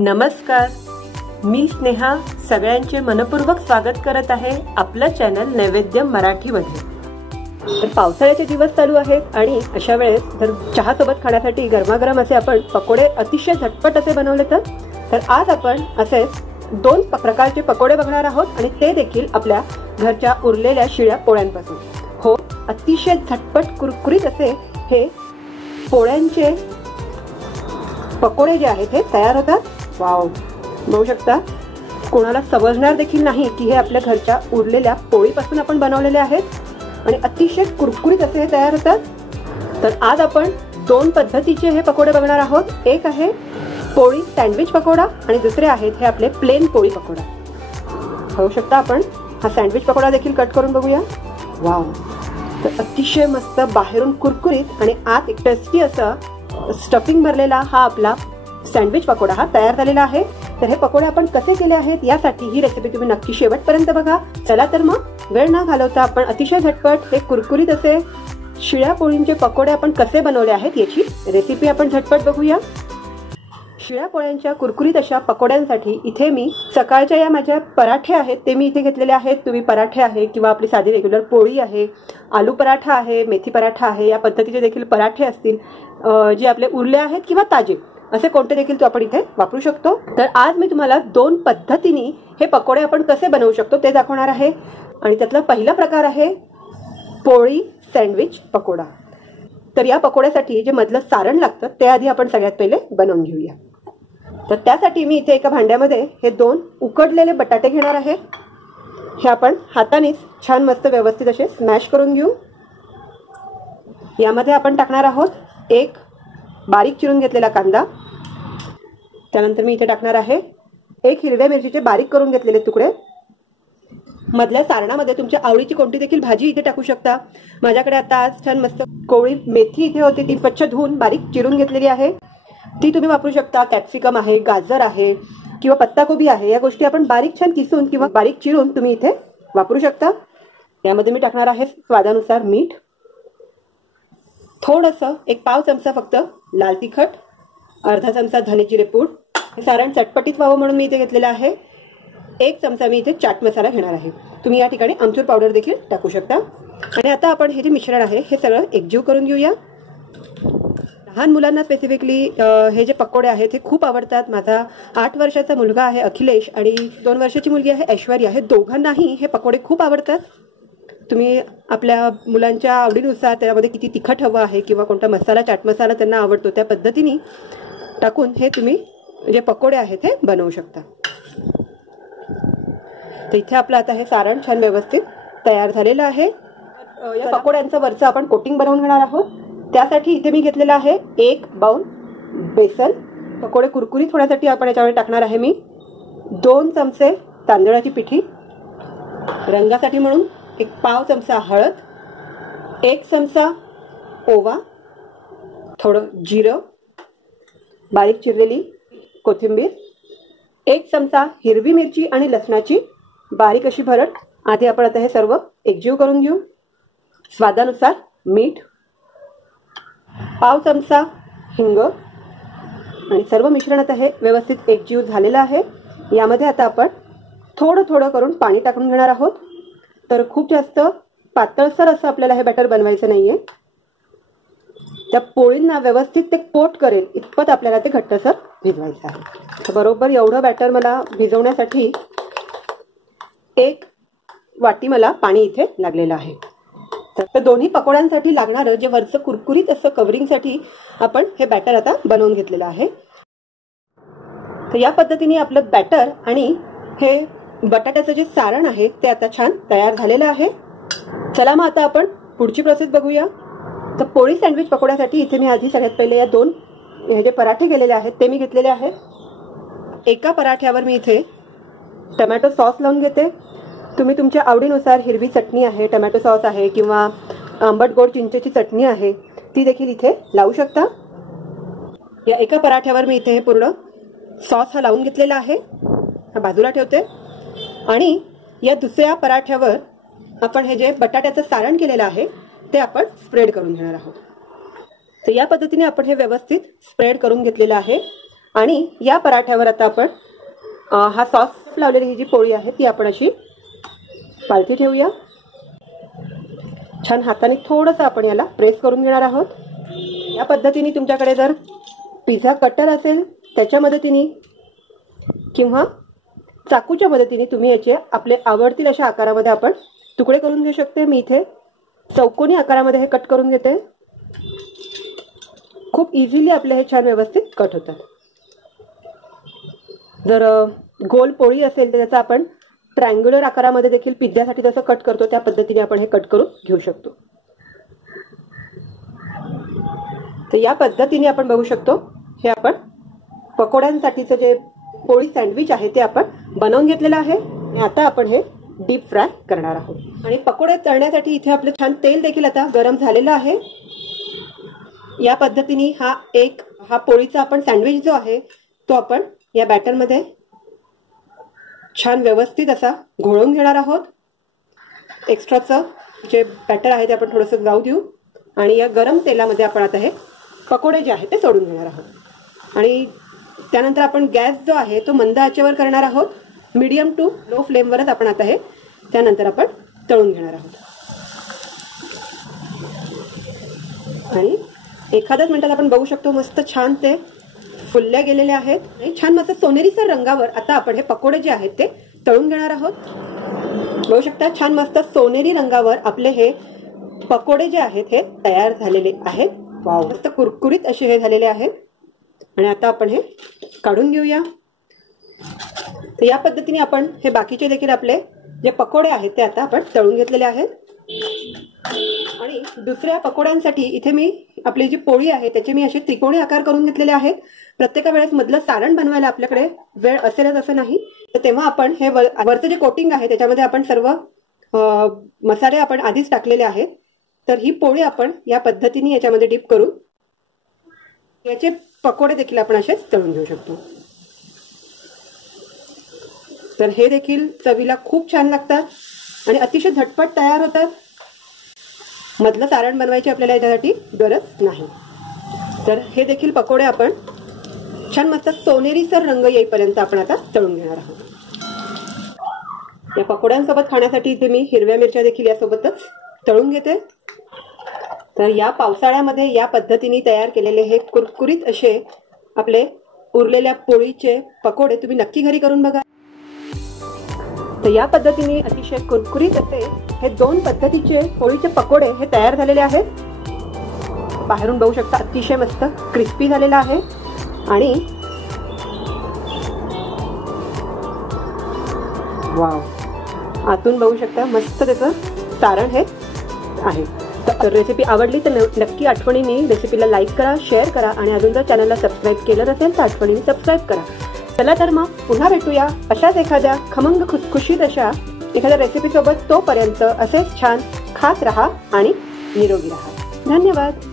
नमस्कार, मी स्नेहा सगळ्यांचे मनपूर्वक स्वागत करत आहे आपलं चॅनल नैवेद्यम मराठीमध्ये। तर पावसाळ्याचे दिवस चालू आहेत आणि अशा वेळेस जर चहा सोबत खाण्यासाठी गरमागरम असे आपण पकोडे अतिशय झटपट असे बनवले तर आज आपण असे दोन प्रकारचे पकोडे बघणार आहोत आणि ते देखील आपल्या घरच्या उरलेल्या शिळ्या पोळ्यांपासून। हो, अतिशय झटपट कुरकुरीत असे हे पोळ्यांचे पकोडे जे आहेत हे तयार होतात। वाव, बघू शकता, कोणाला समजणार देखील नाही की हे आपल्या घरच्या उरलेल्या पोळीपासून आपण बनवलेले आहेत आणि अतिशय कुरकुरीत असे हे तयार होतात। तर आज आपण दोन पद्धतीचे हे पकोडे बघणार आहोत। एक आहे पोळी सँडविच पकोडा आणि दुसरे आहेत हे आपले प्लेन पोळी पकोडा। बघू शकता आपण हा सँडविच पकोडा देखील कट करून बघूया। वाव, तर अतिशय मस्त बाहेरून कुरकुरीत आणि आत एक टेस्टी असा स्टफिंग भरलेला हा आपला सँडविच पकोडा हा तयार झालेला आहे। तर हे पकोडे आपण कसे केले आहेत यासाठी ही रेसिपी तुम्ही नक्की शेवटपर्यंत बघा। चला तर मग वेळ न घालवता आपण अतिशय झटपट हे कुरकुरीत असे शिळ्या पोळींचे पकोडे आपण कसे बनवले आहेत याची रेसिपी आपण झटपट बघूया। शिळ्या पोळ्यांच्या कुरकुरीत अशा पकोड्यांसाठी इथे मी सकाळच्या या माझ्या पराठे आहेत ते मी इथे घेतलेले आहेत। तुम्ही पराठे आहे किंवा आपली साधी रेग्युलर पोळी आहे, आलू पराठा आहे, मेथी पराठा आहे, या पद्धतीचे देखील पराठे असतील जे आपले उरले आहेत किंवा ताजे असे कोणते देखील तो आपण इथे वापरू शकतो। तर आज मी तुम्हाला दोन पद्धतीने हे पकोडे आपण कसे बनवू शकतो ते दाखवणार आहे आणि त्यातला पहिला प्रकार आहे पोळी सँडविच पकोडा। तर या पकोड्यासाठी जे मधलं सारण लागतं ते आधी आपण सगळ्यात पहिले बनवून घेऊया। तर त्यासाठी मी इथे एका भांड्यामध्ये हे दोन उकडलेले बटाटे घेणार आहे। हे आपण हातानेच छान मस्त व्यवस्थित असे स्मॅश करून घेऊ। यामध्ये आपण टाकणार आहोत एक बारीक चिरून घेतलेला कांदा, त्यानंतर मी इथे टाकणार आहे एक हिरव्या मिरचीचे बारीक करून घेतलेले तुकडे। मधल्या सारणामध्ये तुमच्या आवडीची कोणती देखील भाजी इथे टाकू शकता। माझ्याकडे आता आज छान मस्त कोवळी मेथी इथे होती, ती स्वच्छ धुवून बारीक चिरून घेतलेली आहे, ती तुम्ही वापरू शकता। कॅप्सिकम आहे, गाजर आहे किंवा पत्ताकोबी आहे, या गोष्टी आपण बारीक छान किसून किंवा बारीक चिरून तुम्ही इथे वापरू शकता। यामध्ये मी टाकणार आहे स्वादानुसार मीठ, थोडंसं एक पाव चमचा फक्त लाल तिखट, अर्धा चमचा धने जिरे पूड। हे सारण चटपटीत व्हावं म्हणून मी इथे घेतलेलं आहे। एक चमचा मी इथे चाट मसाला घेणार आहे, तुम्ही या ठिकाणी आमचूर पावडर देखील टाकू शकता। आणि आता आपण हे जे मिश्रण आहे हे सगळं एकजीव करून घेऊया। लहान मुलांना स्पेसिफिकली हे जे पकोडे आहेत हे खूप आवडतात। माझा 8 वर्षाचा मुलगा आहे अखिलेश आणि 2 वर्षाची मुलगी आहे ऐश्वर्या, हे दोघांनाही हे पकोडे खूप आवडतात। तुम्ही आपल्या मुलांच्या आवडीनुसार त्यामध्ये किती तिखट हवं आहे किंवा कोणता मसाला चाट मसाला त्यांना आवडतो त्या पद्धतीने टाकून हे तुम्ही जे पकोडे आहेत हे बनवू शकता। तर इथे आपलं आता हे सारण छान व्यवस्थित तयार झालेलं आहे। या पकोड्यांचं वरचं आपण कोटिंग बनवून घेणार आहोत। त्यासाठी इथे मी घेतलेला आहे 1 बाउल बेसन। पकोडे कुरकुरीत होण्यासाठी आपण याच्यावर टाकणार आहे मी 2 चमचे तांदळाची पिठी, रंगासाठी म्हणून एक पाव चमचा हळद, 1 चमचा ओवा, थोडं जिरं, बारीक चिरलेली कोथिंबीर, 1 चमचा हिरवी मिरची आणि लसणाची बारीक अशी भरड। आधी आपण आता हे सर्व एकजीव करून घेऊ। स्वादानुसार मीठ, पाव चमचा हिंग आणि सर्व मिश्रण आता हे व्यवस्थित एकजीव झालेलं आहे। यामध्ये आता आपण थोडं थोडं करून पाणी टाकून घेणार आहोत। तर खूप जास्त पातळसर असं आपल्याला हे बॅटर बनवायचं नाहीये, त्या पोळींना व्यवस्थित ते कोट करेल इतपत आपल्याला ते घट्टसर भिजवायचं आहे। तर बरोबर एवढं बॅटर मला भिजवण्यासाठी 1 वाटी मला पाणी इथे लागलेलं आहे। तर दोन्ही पकोड्यांसाठी लागणारं जे वरचं कुरकुरीत असं कव्हरिंगसाठी आपण हे बॅटर आता बनवून घेतलेलं आहे। तर या पद्धतीने आपलं बॅटर आणि हे बटाट्याचं जे सारण आहे ते आता छान तयार झालेलं आहे। चला मग आता आपण पुढची प्रोसेस बघूया। तर पोळी सँडविच पकोड्यासाठी इथे मी आधी सगळ्यात पहिले या दोन हे जे पराठे केलेले आहेत ते मी घेतलेले आहेत। एका पराठ्यावर मी इथे टोमॅटो सॉस लावून घेते। तुम्ही तुमच्या आवडीनुसार हिरवी चटणी आहे, टोमॅटो सॉस आहे किंवा आंबट गोड चिंचेची चटणी आहे ती देखील इथे लावू शकता। या एका पराठ्यावर मी इथे हे पूर्ण सॉस हा लावून घेतलेला आहे, हा बाजूला ठेवते। आणि या दुसऱ्या पराठ्यावर आपण हे जे बटाट्याचं सारण केलेलं आहे ते आपण स्प्रेड करून घेणार आहोत। तर या पद्धतीने आपण हे व्यवस्थित स्प्रेड करून घेतलेलं आहे। आणि या पराठ्यावर आता आपण हा सॉस लावलेली ही जी पोळी आहे ती आपण अशी पालथी ठेवूया. छान हाताने थोडंसं आपण याला प्रेस करून घेणार आहोत. या पद्धतीने तुमच्याकडे जर पिझ्झा कटर असेल त्याच्या मदतीने किंवा चाकूच्या मदतीने तुम्ही याचे आपले आवडतील अशा आकारामध्ये आपण तुकडे करून घेऊ शकते. मी इथे चौकोनी आकारामध्ये हे कट करून घेते. खूप इझिली आपले हे छान व्यवस्थित कट होतात. जर गोल पोळी असेल तर त्याचा आपण ट्रायंग्युलर आकारामध्ये देखील पिझ्झासाठी जसं कट करतो त्या पद्धतीने आपण हे कट करून घेऊ शकतो. तर या पद्धतीने आपण बघू शकतो हे आपण पकोड्यांसाठीचं जे पोळी सँडविच आहे ते आपण बनवून घेतलेलं आहे. आणि आता आपण हे डीप फ्राय करणार आहोत. आणि पकोडे तळण्यासाठी इथे आपलं छान तेल देखील आता गरम झालेलं आहे. या पद्धतीने हा पोळीचा आपण सँडविच जो आहे तो आपण या बॅटरमध्ये छान व्यवस्थित असा घोळवून घेणार आहोत. एक्स्ट्राचं जे बॅटर आहे ते आपण थोडंसं जाऊ देऊ आणि या गरम तेलामध्ये आपण आता हे पकोडे जे आहेत ते सोडून घेणार आहोत. आणि त्यानंतर आपण गॅस जो आहे तो मंद आचेवर करणार आहोत. मीडियम टू लो फ्लेमवरच आपण आता हे त्यानंतर आपण तळून घेणार आहोत. आणि एखाद्याच मिनिटात आपण बघू शकतो मस्त छान ते फुलल्या गेलेले आहेत. आणि छान मस्त सोनेरीसर रंगावर आता आपण हे पकोडे जे आहेत ते तळून घेणार आहोत. बघू शकता छान मस्त सोनेरी रंगावर आपले हे पकोडे जे आहेत हे तयार झालेले आहेत. वाव, मस्त कुरकुरीत असे हे झालेले आहेत. आणि आता आपण हे काढून घेऊया. तर या पद्धतीने आपण हे बाकीचे देखील आपले जे पकोडे आहेत ते आता आपण तळून घेतलेले आहेत. आणि दुसऱ्या पकोड्यांसाठी इथे मी आपली जी पोळी आहे त्याचे मी असे त्रिकोणी आकार करून घेतलेले आहेत. प्रत्येका वेळेस मधलं सारण बनवायला आपल्याकडे वेळ असेलच असं नाही. तर तेव्हा आपण हे वरचं जे कोटिंग आहे त्याच्यामध्ये आपण सर्व मसाले आपण आधीच टाकलेले आहेत. तर ही पोळी आपण या पद्धतीने याच्यामध्ये डीप करून याचे पकोडे देखील आपण असेच तळून घेऊ शकतो. तर हे देखील चवीला खूप छान लागतात आणि अतिशय झटपट तयार होतात. मधलं सारण बनवायची आपल्याला याच्यासाठी गरज नाही. तर हे देखील पकोडे आपण छान मस्त सोनेरीसर रंग येईपर्यंत आपण आता तळून घेणार आहोत. या पकोड्यांसोबत खाण्यासाठी इथे मी हिरव्या मिरच्या देखील यासोबतच तळून घेते. तर या पावसाळ्यामध्ये या पद्धतीने तयार केलेले हे कुरकुरीत असे आपले उरलेल्या पोळीचे पकोडे तुम्ही नक्की घरी करून बघा. तर या पद्धतीने अतिशय कुरकुरीत असे हे 2 पद्धतीचे पोळीचे पकोडे हे तयार झालेले आहेत. बाहेरून बघू शकता अतिशय मस्त क्रिस्पी झालेला आहे आणि वाव, आतून बघू शकता मस्त त्याचं सारण हे आहे. तर रेसिपी आवडली तर नक्की आठवणीने रेसिपीला लाईक करा, शेअर करा आणि अजून जर चॅनलला सबस्क्राईब केलं नसेल तर आठवणीने सबस्क्राईब करा. चला तर मग पुन्हा भेटूया अशाच एखाद्या खमंग खुसखुशीत अशा एखाद्या रेसिपीसोबत. तोपर्यंत असेच छान खात राहा आणि निरोगी राहा. धन्यवाद.